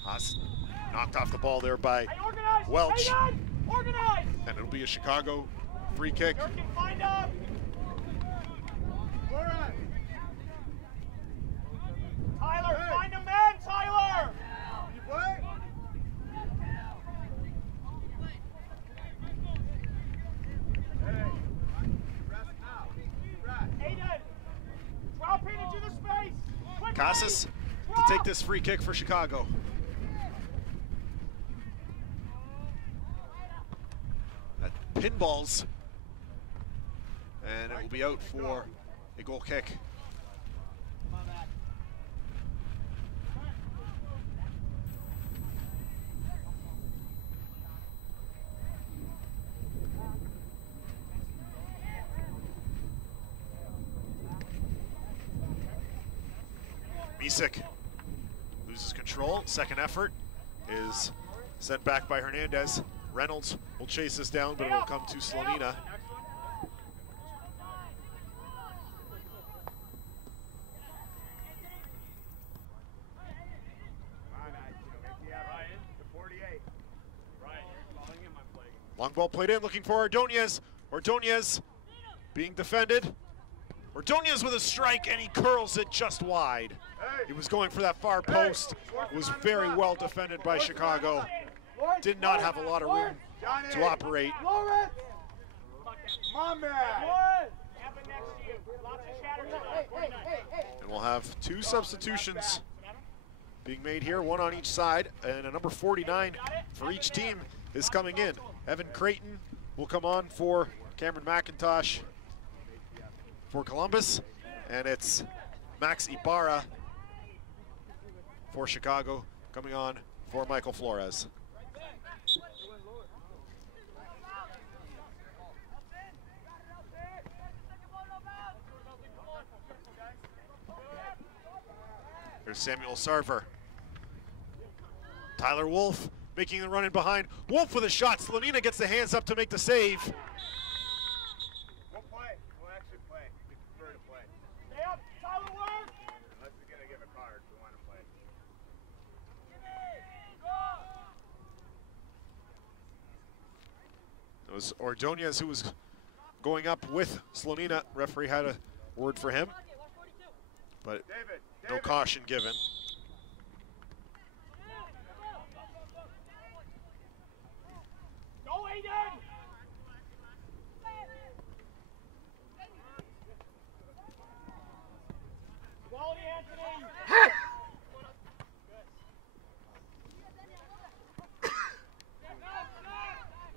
Haas knocked off the ball there by Welch. And it'll be a Chicago free kick. Tyler, find a man, Tyler! Aiden, drop in into the space! Quickly! Casas to take this free kick for Chicago. That pinballs. And it will be out for a goal kick. Misek loses control. Second effort is sent back by Hernandez. Reynolds will chase this down, but it will come to Slonina. Long ball played in, looking for Ordonez. Ordonez being defended. Ordonez with a strike, and he curls it just wide. He was going for that far post. Was very well defended by Chicago. Did not have a lot of room to operate. And we'll have two substitutions being made here, one on each side, and a number 49 for each team is coming in. Evan Creighton will come on for Cameron McIntosh for Columbus, and it's Max Ibarra for Chicago coming on for Michael Flores. There's Samuel Sarver. Tyler Wolf making the run in behind. Wolf with a shot. Slonina gets the hands up to make the save. We'll play. We'll actually play. We prefer to play. Stay up, Tyler, work! Unless we're going to give a card, we want to play. It was Ordonez who was going up with Slonina. Referee had a word for him, but no caution given. Go, Aiden! Quality, Anthony!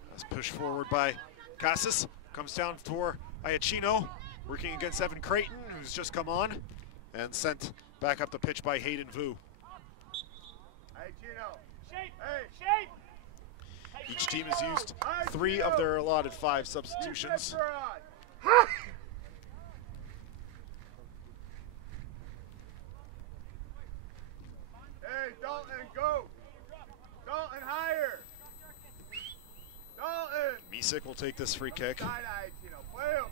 That's pushed forward by Casas. Comes down for Iachino, working against Evan Creighton, who's just come on, and sent back up the pitch by Hayden Vu. Shape! Shape! Each team has used 3 of their allotted 5 substitutions. Hey, Dalton, go! Dalton, higher! Dalton! Misek will take this free kick. Side eye, Chino. Play him.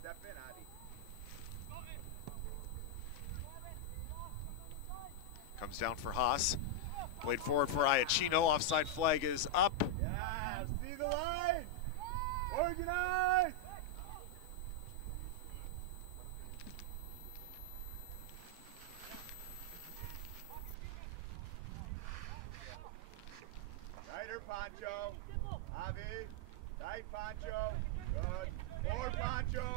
Step in, Adi. Comes down for Haas. Played forward for Iachino. Offside flag is up. Yeah, see the line! Organize! Tighter, Pancho. Avi. Tight, Pancho. Good. More, Pancho.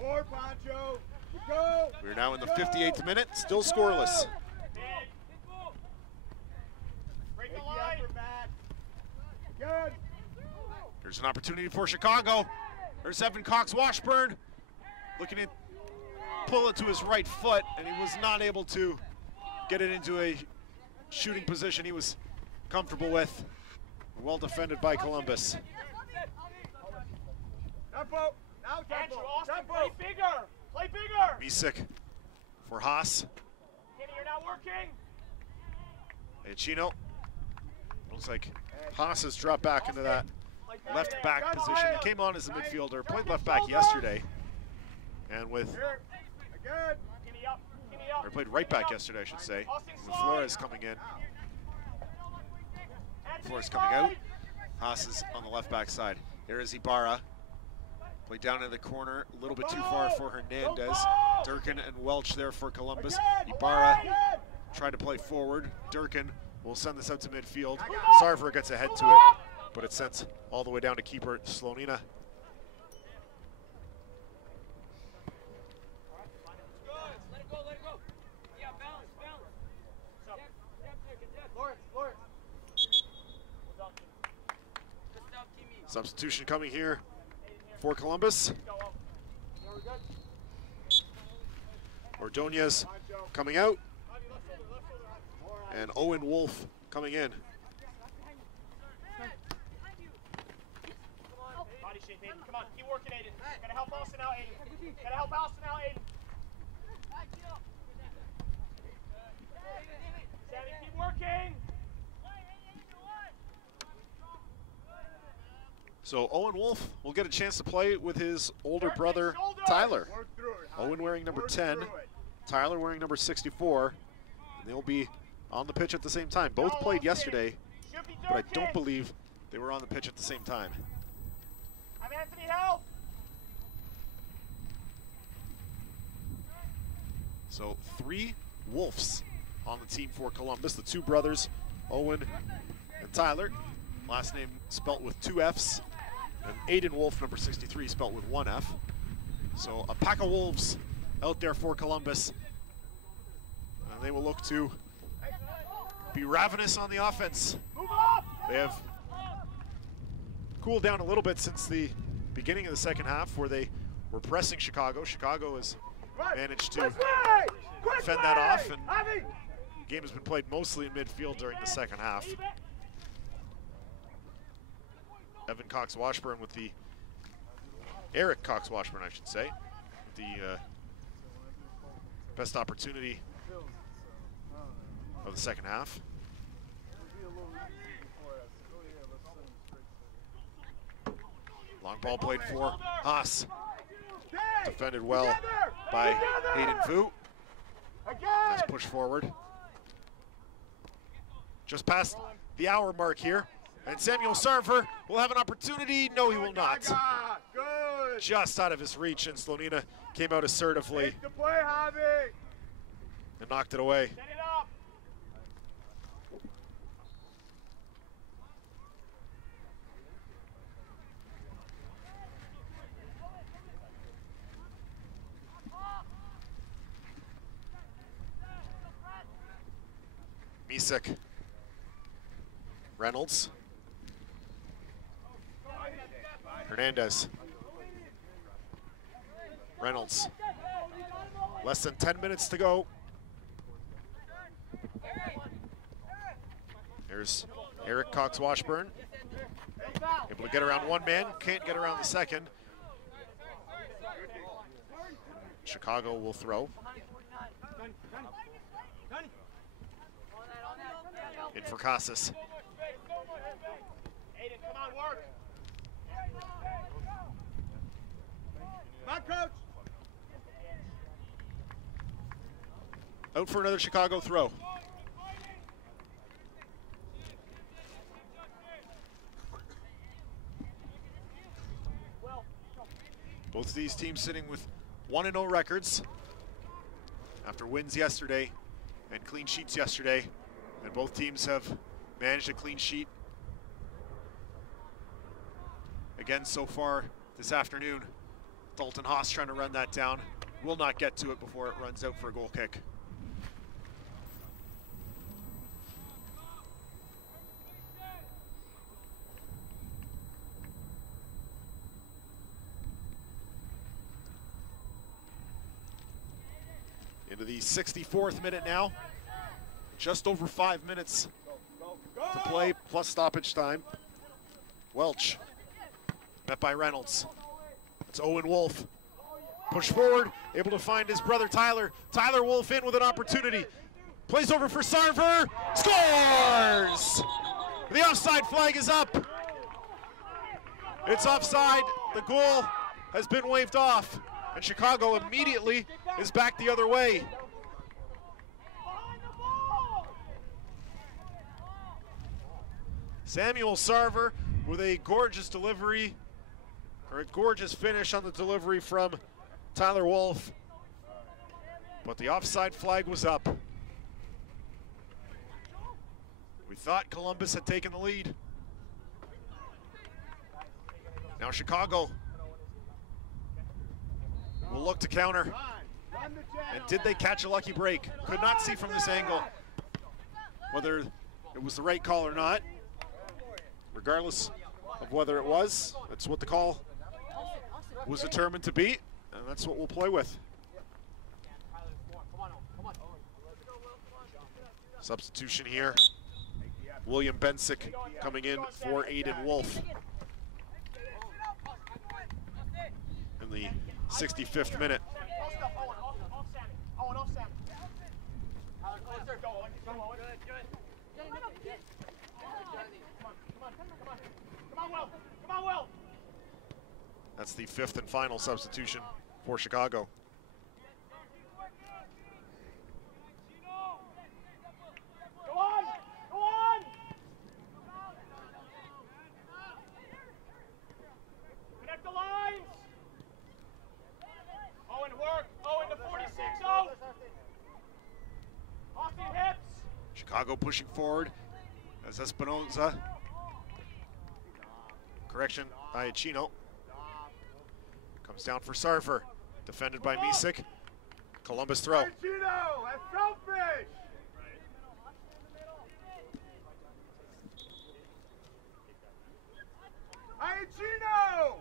More, Pancho. Go! We're now in the 58th minute, still scoreless. Break the line! Good. There's an opportunity for Chicago. There's Evan Cox-Washburn looking to pull it to his right foot, and he was not able to get it into a shooting position he was comfortable with. Well defended by Columbus. Tempo. Now Andrew, tempo. Austin, Tempo. play bigger! Play bigger! Misek for Haas. Kenny, you're not working! Iachino. Looks like Haas has dropped back into that left back position. He came on as a midfielder, played left back yesterday, and with Here. Good. Kenny up, Kenny up. or played right back yesterday, I should say. With Flores coming in, Flores coming out. Haas is on the left back side. There is Ibarra. Played down in the corner, a little bit too far for Hernandez. Durkin and Welch there for Columbus. Ibarra tried to play forward. Durkin will send this out to midfield. Sarver gets ahead to it, but it's sent all the way down to keeper Slonina. Substitution coming here for Columbus. Ordonez coming out, and Owen Wolf coming in. Body shape, Aiden. Come on, keep working, Aiden. Gotta help Austin out, Aiden. Gotta help Austin out, Aiden. Sammy, keep working. So Owen Wolf will get a chance to play with his older brother, Tyler. Owen wearing number 10, Tyler wearing number 64. And they'll be on the pitch at the same time. Both played yesterday, but I don't believe they were on the pitch at the same time. I'm Anthony, help. So 3 Wolves on the team for Columbus. The 2 brothers, Owen and Tyler. Last name spelt with 2 F's. And Aiden Wolf, number 63, spelt with 1 F. So a pack of Wolves out there for Columbus. And they will look to be ravenous on the offense. They have cooled down a little bit since the beginning of the second half where they were pressing Chicago. Chicago has managed to fend that off, and the game has been played mostly in midfield during the second half. Evan Cox-Washburn with the, Eric Cox-Washburn, I should say, with the best opportunity of the second half. Long ball played for Haas. Defended well by Hayden Fu. Nice push forward. Just past the hour mark here. And Samuel Sarver will have an opportunity. No, he will not. Just out of his reach, and Slonina came out assertively and knocked it away. Misek, Reynolds, Hernandez, Reynolds. Less than 10 minutes to go. There's Eric Cox-Washburn. Able to get around one man, can't get around the second. Chicago will throw. In for Casas. Aiden, come on, work. Come on, coach. Out for another Chicago throw. Both of these teams sitting with 1-0 records after wins yesterday and clean sheets yesterday. And both teams have managed a clean sheet again so far this afternoon. Dalton Haas trying to run that down. Will not get to it before it runs out for a goal kick. Into the 64th minute now. Just over 5 minutes to play, plus stoppage time. Welch, met by Reynolds. It's Owen Wolf. Push forward, able to find his brother Tyler. Tyler Wolf in with an opportunity. Plays over for Sarver, scores! The offside flag is up. It's offside, the goal has been waved off, and Chicago immediately is back the other way. Samuel Sarver with a gorgeous delivery, or a gorgeous finish on the delivery from Tyler Wolf. But the offside flag was up. We thought Columbus had taken the lead. Now Chicago will look to counter. And did they catch a lucky break? Could not see from this angle whether it was the right call or not. Regardless of whether it was, that's what the call was determined to be, and that's what we'll play with. Substitution here. William Bensick coming in for Aiden Wolf. In the 65th minute. Come on, Will. That's the 5th and final substitution for Chicago. Go on. Connect the lines. Owen, work. Owen to 46. Oh. Off the hips. Chicago pushing forward as Espinoza. Correction, Iachino. Comes down for Sarver. Defended by Misik. Columbus throw. Iachino, that's selfish. Iachino!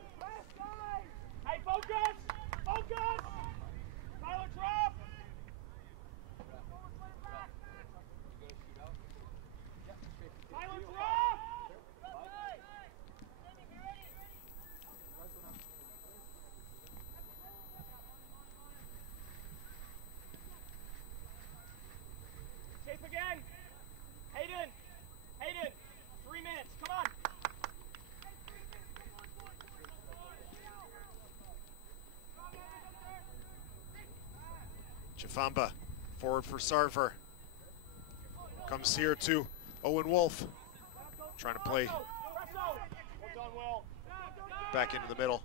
Hey, focus! Focus! Tyler, drop! Tyler, drop! Shape again! Hayden! 3 minutes, come on! Chifamba forward for Sarver. Comes here to Owen Wolf. Trying to play back into the middle.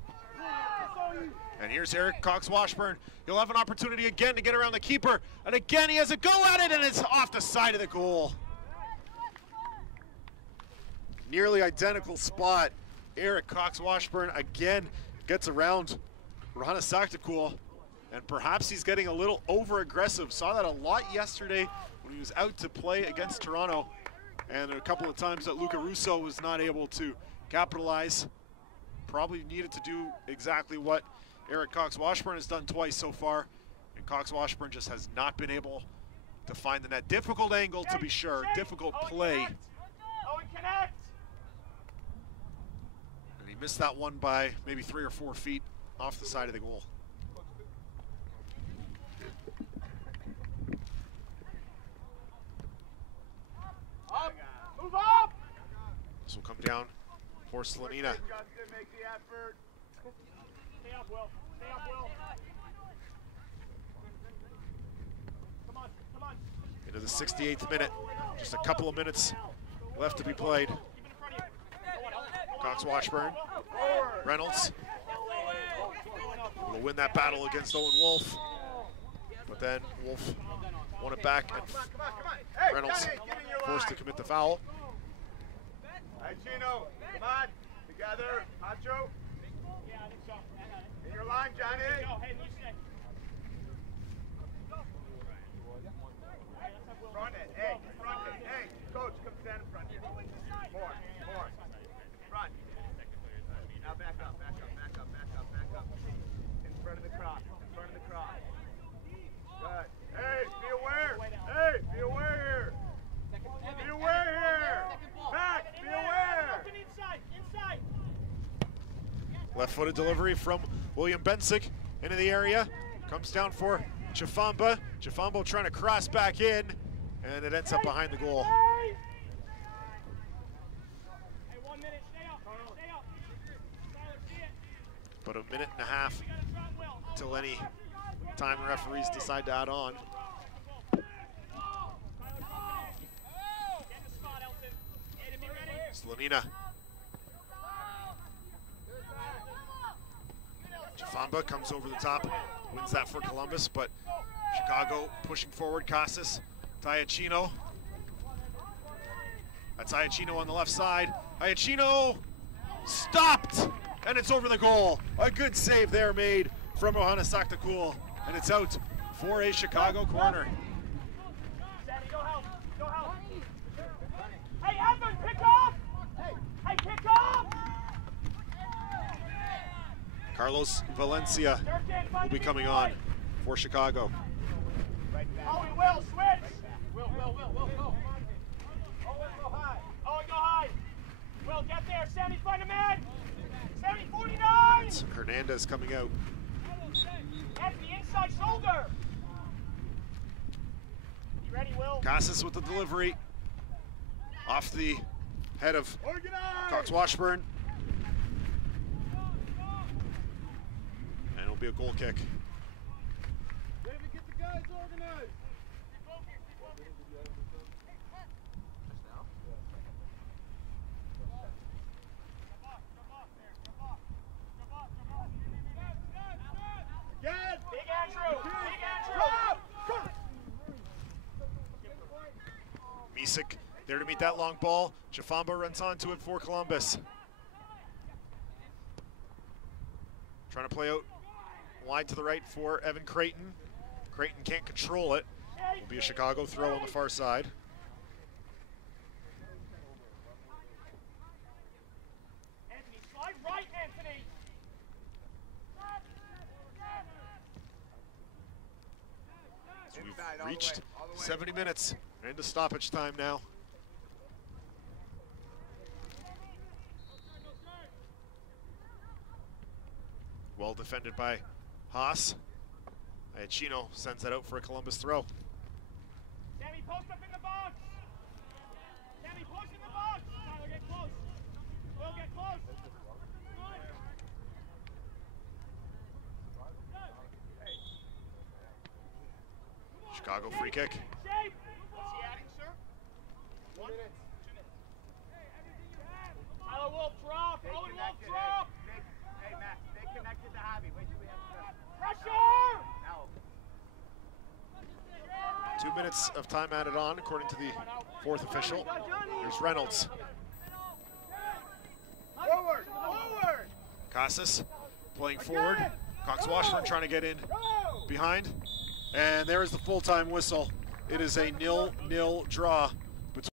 And here's Eric Cox-Washburn. He'll have an opportunity again to get around the keeper. And again, he has a go at it, and it's off the side of the goal. Nearly identical spot. Eric Cox-Washburn again gets around Rahana Saktakul. And perhaps he's getting a little over-aggressive. Saw that a lot yesterday when he was out to play against Toronto. And a couple of times that Luca Russo was not able to capitalize. Probably needed to do exactly what Eric Cox-Washburn has done twice so far. And Cox-Washburn just has not been able to find the net. Difficult angle, to be sure. Difficult play. Owen, connect! And he missed that one by maybe 3 or 4 feet off the side of the goal. Up! Move up! This will come down for Slanina. Justin, make the effort. Stay up, Will. Stay up, Will. Come on. Into the 68th minute. Just a couple of minutes left to be played. Cox-Washburn. Reynolds will win that battle against Owen Wolf. But then Wolf won it back, and Hey, Reynolds Johnny, get in your forced to line. commit the foul. Iachino, come on. Together. Hacho. Yeah, I think so. In your line, Johnny. Go. Hey, you stay. Front it. Hey, front it. Hey, coach, come stand in front here. More. Front. Now back up. In front of the cross. Good. Hey, be aware. Be aware here. Back, be aware. Inside. Left-footed delivery from William Bensick into the area. Comes down for Chifamba. Chifamba trying to cross back in, and it ends up behind the goal. Hey, 1 minute. Stay up. Tyler, see it. But a minute and a half We gotta drop Will. till any time referees decide to add on. Slanina. Chifamba comes over the top, wins that for Columbus, but Chicago pushing forward. Casas, Iachino. That's Iachino on the left side. Iachino stopped, and it's over the goal. A good save there made from Rahana Saktakul, and it's out for a Chicago corner. Sandy, go help. Hey, Evan, pick up! Hey, pick up! Carlos Valencia will be coming on for Chicago. Owen, Will, switch! Will, go. Owen, go high. Will, get there. Sammy, find a man. Sammy, 49! It's Hernandez coming out. At the inside shoulder. You ready, Will? Cassis with the delivery. Off the head of Cox Washburn. And it'll be a goal kick. David, get the guys organized. Big Andrew! Big Andrew! Misek there to meet that long ball. Chafamba runs onto it for Columbus. Trying to play out wide to the right for Evan Creighton. Creighton can't control it. Will be a Chicago throw on the far side. Anthony, slide right, Anthony! So we've reached 70 minutes. We're into stoppage time now. Well defended by Haas. Iachino sends that out for a Columbus throw. Sammy, post up in the box! Sammy, push in the box! Tyler, get close! Will, get close! Chicago free kick. Shape! What's he adding, sir? 1 minute. 2 minutes. Tyler, Wolf, drop! Owen, Wolf, drop! Hey, Matt, stay connected to Javi. Wait till we have the Pressure! Now. 2 minutes of time added on, according to the fourth official. Here's Reynolds. Forward! Forward! Casas playing forward. Cox Washburn trying to get in behind. And there is the full-time whistle. It is a 0-0 draw